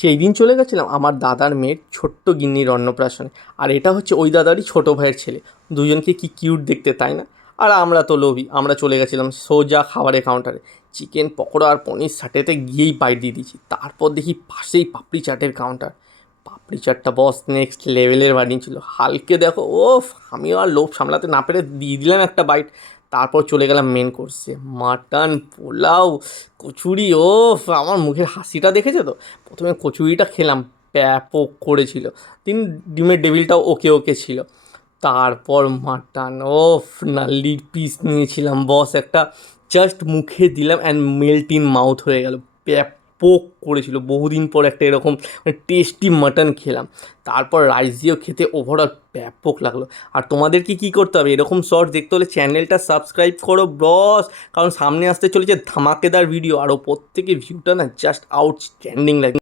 সেই দিন চলে গেছিলাম আমার দাদার মেয়ের ছোট্ট গিন্নির অন্নপ্রাশনে। আর এটা হচ্ছে ওই দাদারই ছোটো ভাইয়ের ছেলে। দুজনকে কি কিউট দেখতে, তাই না? আর আমরা তো লোভী, আমরা চলে গেছিলাম সোজা খাবারের কাউন্টারে। চিকেন পকোড়া আর পনির সাটেতে গিয়েই বাইট দিয়ে দিয়েছি। তারপর দেখি পাশেই পাপড়ি চাটের কাউন্টার। পাপড়ি চাটটা বস নেক্সট লেভেলের বানিয়েছিল। হালকে দেখো, ওফ, আমিও আর লোভ সামলাতে না পেরে দিয়ে দিলাম একটা বাইট। তারপর চলে গেলাম মেন কোর্সে, মাটন পোলাও, কচুরি। ওফ, আমার মুখের হাসিটা দেখেছে তো? প্রথমে কচুরিটা খেলাম, ব্যাপক করেছিল। ডিমের ডেভিলটাও ওকে ওকে ছিল। তারপর মাটন, ওফ, নাল্লির পিস নিয়েছিলাম বস একটা। জাস্ট মুখে দিলাম অ্যান্ড মেল্ট ইন মাউথ হয়ে গেল। ব্যাপক করেছিল, বহুদিন পর একটা এরকম টেস্টি মাটন খেলাম। তারপর রাইস দিয়েও খেতে ওভারঅল ব্যাপক লাগলো। আর তোমাদেরকে কী করতে হবে এরকম শর্টস দেখতে হলে? চ্যানেলটা সাবস্ক্রাইব করো বস, কারণ সামনে আসতে চলেছে ধামাকেদার ভিডিও। আর ওপর থেকে ভিউটা না জাস্ট আউটস্ট্যান্ডিং লাগে।